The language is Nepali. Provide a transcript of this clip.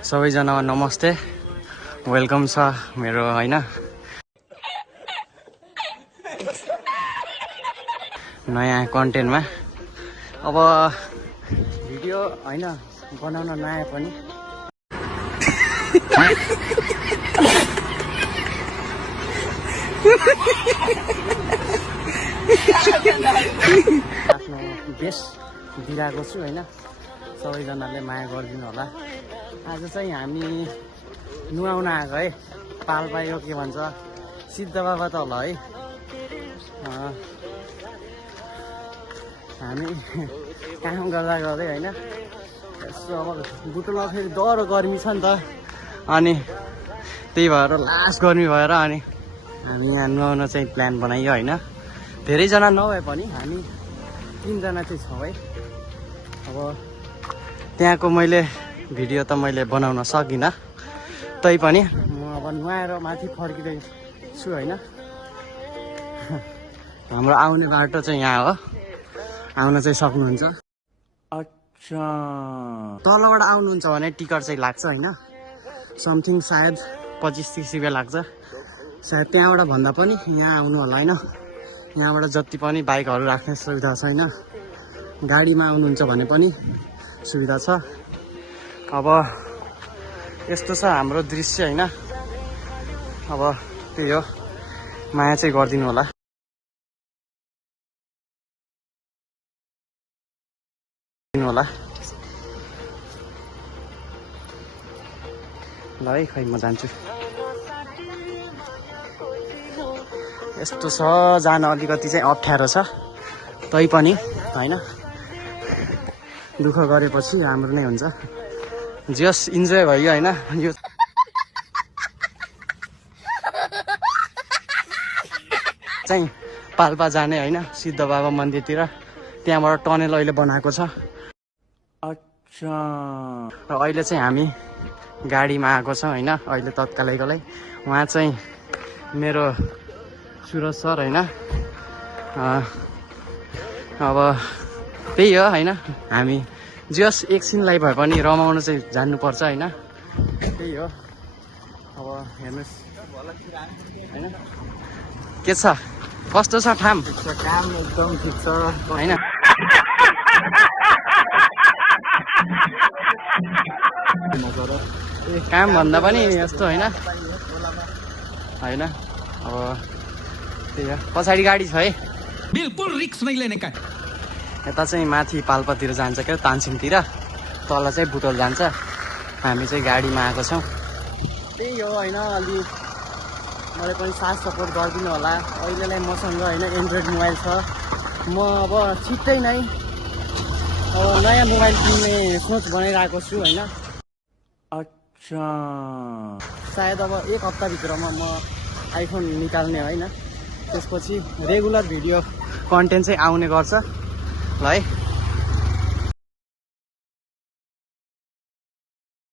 सबैजनामा नमस्ते, वेलकम छ मेरो हैन नयाँ कन्टेन्टमा। अब भिडियो हैन बनाउन नआए पनि आफ्नो बेस्ट दिइरहेको छु हैन, सबैजनाले माया गरिदिनु होला। आज चाहिँ हामी नुहाउन आएको है, पाल्पा यो के भन्छ सिद्ध बाबा त होला है। हामी काम गर्दा गर्दै हैन यसो अब बुटोलमा फेरि डह्रो गर्मी छ नि त, अनि त्यही भएर लास्ट गर्मी भएर अनि हामी यहाँ नुहाउन चाहिँ प्लान बनाइयो हैन। धेरैजना नभए पनि हामी 3 जना चाहिँ छौँ है। अब त्यहाँको मैले भिडियो त मैले बनाउन सकिनँ, तैपनि म अब नुहाएर माथि फर्किँदैछु हैन। हाम्रो आउने बाटो चाहिँ यहाँ हो, आउन चाहिँ सक्नुहुन्छ। अच्छा, तलबाट आउनुहुन्छ भने टिकट चाहिँ लाग्छ हैन, समथिङ सायद 25-30 रुपियाँ लाग्छ सायद। त्यहाँबाट भन्दा पनि यहाँ आउनु होला हैन। यहाँबाट जति पनि बाइकहरू राख्ने सुविधा छैन, गाडीमा आउनुहुन्छ भने पनि सुविधा छ। अब यस्तो छ हाम्रो दृश्य हैन। अब त्यही हो, माया चाहिँ गरिदिनु होला। ल है, खै म जान्छु। यस्तो छ, जान अलिकति चाहिँ अप्ठ्यारो छ, तैपनि हैन दुःख गरेपछि राम्रो नै हुन्छ। जस इन्जोय भयो हैन। यो चाहिँ पाल्पा जाने हैन, सिद्ध बाबा मन्दिरतिर, त्यहाँबाट टनेल अहिले बनाएको छ। अच्छा, र अहिले चाहिँ हामी गाडीमा आएको छौँ हैन, अहिले तत्कालैकोलाई। उहाँ चाहिँ मेरो सुरज सर हैन। अब त्यही हो हैन, हामी जस एकछिनलाई भए पनि रमाउन चाहिँ जान्नुपर्छ हैन, त्यही हो। अब हेर्नुहोस् हैन के छ, कस्तो छ ठाम? काम एकदम ठिक छ हैन। काम भन्दा पनि यस्तो हैन हैन। अब त्यही हो, पछाडि गाडी छ है, बिल्कुल रिस्क नहीं लेने का। यता चाहिँ माथि पाल्पातिर जान्छ क्या, तानसिङतिर, तल चाहिँ बुटोल जान्छ। हामी चाहिँ गाडीमा आएको छौँ। त्यही हो हैन, अलि मलाई पनि साथ सपोर्ट गरिदिनु होला। अहिलेलाई मसँग हैन एन्ड्रोइड मोबाइल छ। म अब छिट्टै नै अब नयाँ मोबाइल किन्ने सोच बनाइरहेको छु हैन। अच्छा, सायद अब 1 हप्ताभित्रमा म आइफोन निकाल्ने होइन, त्यसपछि रेगुलर भिडियो कन्टेन्ट चाहिँ आउने गर्छ। ल है।